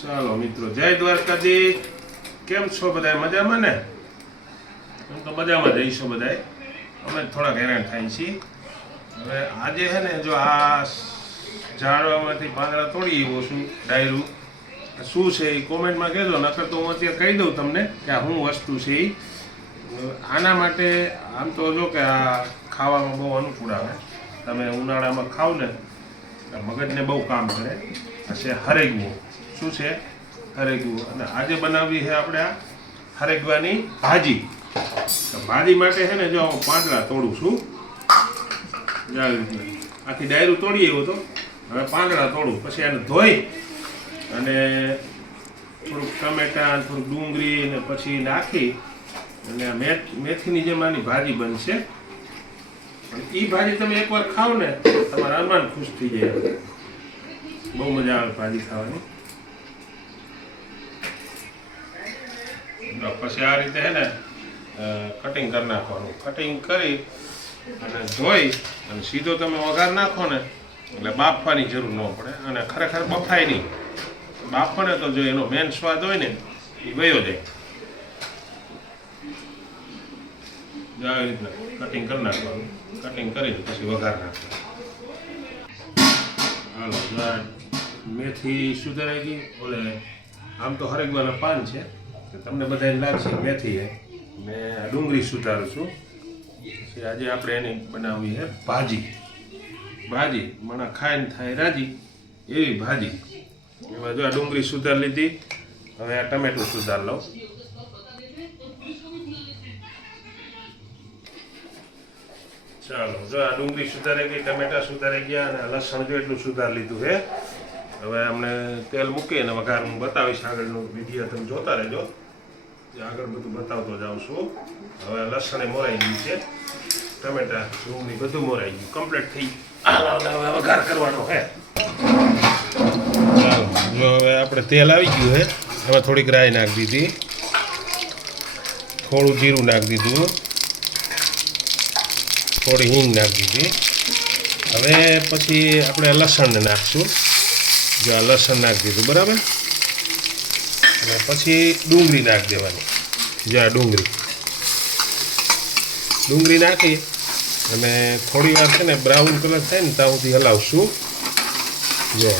ચાલો મિત્રો, જય દ્વારકાધીશ. કેમ છો બધા? મજામાં ને? એમ તો મજામાં રહીશું બધા. અમે થોડાક હેરાન થાય છીએ. હવે આજે છે ને, જો આ ઝાડવામાંથી પાંદડા તોડી આવ્યો છું, ડાયરું શું છે એ કોમેન્ટમાં કહેજો, નકર તો હું અત્યારે કહી દઉં તમને કે આ શું વસ્તુ છે એ. આના માટે આમ તો જો કે આ ખાવામાં બહુ અનુકૂળ આવે. તમે ઉનાળામાં ખાવ ને, મગજને બહુ કામ કરે. આ છે હરેગવું. શું છે? હરેગવું. અને આજે બનાવવી છે આપણે આ હરેગવાની ભાજી. તો ભાજી માટે છે ને, જો હું પાંદડા તોડું છું. આખી ડાયરું તોડી આવ્યો તો હવે પાંદડા તોડું, પછી એને ધોઈ અને થોડુંક ટમેટા, થોડુંક ડુંગળી ને પછી નાખી અને મેથીની જેમ આની ભાજી બનશે. એ ભાજી તમે એકવાર ખાવ ને, તમારા અરમાન ખુશ થઈ જાય. બહુ મજા આવે ભાજી ખાવાની. પછી આ રીતે છે ને કટિંગ કરી નાખવાનું. કટિંગ કરી અને ધોઈ અને સીધો તમે વઘાર નાખો ને, એટલે બાફવાની જરૂર ન પડે. અને ખરેખર બફાય નહીં. બાફો ને તો જો એનો મેન સ્વાદ હોય ને એ વયો જાય. આવી રીતના કટિંગ કરી નાખવાનું. કટિંગ કરી પછી વઘાર નાખવાનું. હાલો, મેથી સુધારાઈ ગઈ. ઓલે આમ તો હરેગવાના પાન છે, તમને બધાને લાગશે મેથી છે. મેં ડુંગળી સુધારું છું. આજે આપણે એની બનાવવી છે ભાજી. ભાજી મને ખાઈને થાય રાજી એવી ભાજી. એમાં જો આ ડુંગળી સુધાર લીધી. હવે આ ટમેટું સુધાર લઉં. ચાલો, જો આ ડુંગળી સુધારી ગઈ, ટમેટા સુધારી ગયા અને લસણ જો એટલું સુધાર લીધું છે. હવે અમને તેલ મૂકી અને વઘાર હું બતાવીશ. આગળનો વિડીયો તમે જોતા રહેજો. આગળ બધું બતાવતો જાઉં છું. હવે લસણે મોરાઈ ગયું છે, ટમેટા ડુંગળી બધું મોરાઈ ગયું, કમ્પ્લીટ થઈ ગયું. હવે વઘાર કરવાનો છે. ચાલો, જો હવે આપણે તેલ આવી ગયું છે. હવે થોડીક રાઈ નાખી દીધી, થોડું જીરું નાખી દીધું, થોડી હિંગ નાખી દીધી. હવે પછી આપણે લસણને નાખશું. જો આ લસણ નાખી દીધું બરાબર. અને પછી ડુંગળી નાખી દેવાની. જો આ ડુંગળી નાખી અને થોડી વાર છે ને બ્રાઉન કલર થાય ને ત્યાં સુધી હલાવશું. જો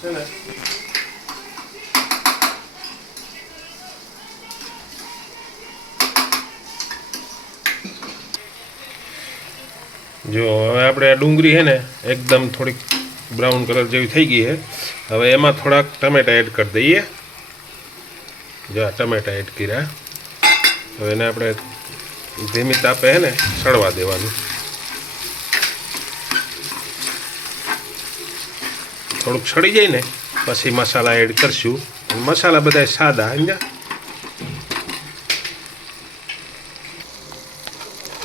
છે ને જો હવે આપણે ડુંગળી છે ને એકદમ થોડીક બ્રાઉન કલર જેવી થઈ ગઈ છે. હવે એમાં થોડાક ટમેટા એડ કરી દઈએ. જો આ ટમેટા એડ કર્યા. હવે એને આપણે ધીમી તાપે છે ને સળવા દેવાનું. થોડુંક સળી જાય ને પછી મસાલા એડ કરશું. મસાલા બધા સાદા સમજ્યા.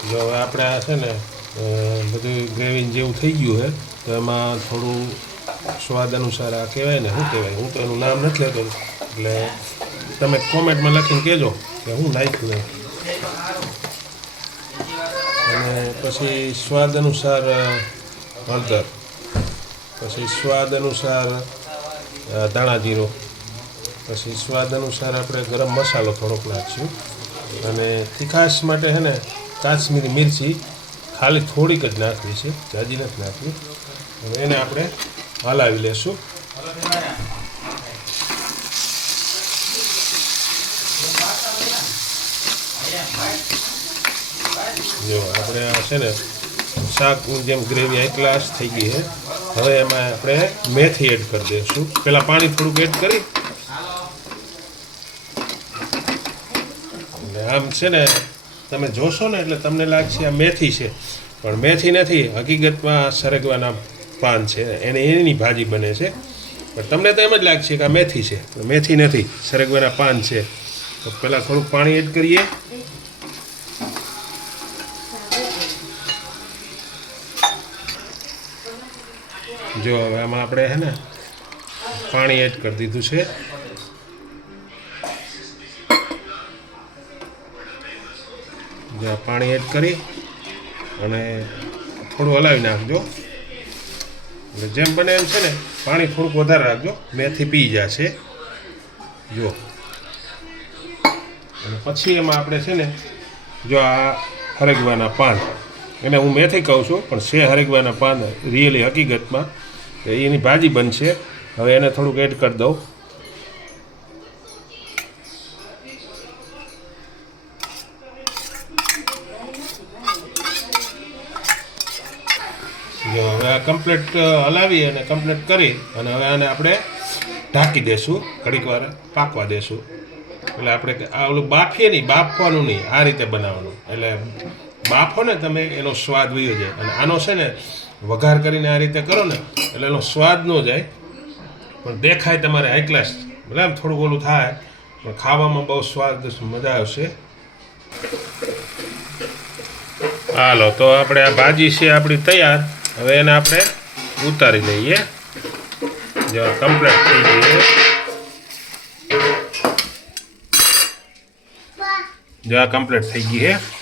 જો હવે આપણે આ છે ને બધું ગ્રેવી જેવું થઈ ગયું છે. તો એમાં થોડું સ્વાદ અનુસાર આ કહેવાય ને, શું કહેવાય, હું તો એનું નામ નથી લેતો, એટલે તમે કોમેન્ટમાં લખીને કહેજો કે હું નાખ્યું એમ. અને પછી સ્વાદ અનુસાર હળદર, પછી સ્વાદ અનુસાર ધાણા જીરો, પછી સ્વાદ અનુસાર આપણે ગરમ મસાલો થોડોક નાખીશું. અને તીખાશ માટે છે ને કાશ્મીરી મિરચી ખાલી થોડીક જ નાખવી છે, જાજી નથી નાખવી. હવે એને આપણે હલાવી લેશું. જો આપણે આ છે ને શાકની જેમ ગ્રેવી એક ગ્લાસ થઈ ગઈ છે. હવે એમાં આપણે મેથી એડ કરી દઈશું. પહેલાં પાણી થોડુંક એડ કરી અને આમ છે ને તમે જોશો ને એટલે તમને લાગશે આ મેથી છે, પણ મેથી નથી. હકીકતમાં સરગવાના પાન છે, એની ભાજી બને છે. પણ તમને તો એમ જ લાગશે કે આ મેથી છે, પણ મેથી નથી, સરગવાના પાન છે. તો પહેલાં થોડુંક પાણી એડ કરીએ. જો હવે આમાં આપણે છે ને પાણી એડ કરી દીધું છે. પાણી એડ કરી અને થોડું હલાવી નાખજો. એટલે જેમ બને એમ છે ને પાણી થોડુંક વધારે રાખજો, મેથી પી જશે જો. અને પછી એમાં આપણે છે ને જો આ હરગવાના પાન, એને હું મેથી કહું છું પણ છે હરગવાના પાન રિયલી હકીકતમાં એની ભાજી બનશે. હવે એને થોડુંક એડ કરી દઉં. જો હવે આ કમ્પ્લીટ હલાવી અને કમ્પ્લીટ કરી અને હવે આને આપણે ઢાંકી દેશું, ઘડીક વાર પાકવા દેશું. એટલે આપણે આ ઓલું બાફીએ નહીં, બાફવાનું નહીં, આ રીતે બનાવવાનું. એટલે બાફો ને તમે એનો સ્વાદ વયો જાય. અને આનો છે ને વઘાર કરીને આ રીતે કરો ને એટલે એનો સ્વાદ ન જાય, પણ દેખાય તમારે હાઈ ક્લાસ. ભલે આમ થોડુંક ઓલું થાય પણ ખાવામાં બહુ સ્વાદ મજા આવશે. હાલો તો આપણે આ ભાજી છે આપણી તૈયાર. હવે એને આપણે ઉતારી લઈએ. જો કમ્પ્લીટ થઈ ગઈ. જો આ કમ્પ્લીટ થઈ ગઈ છે.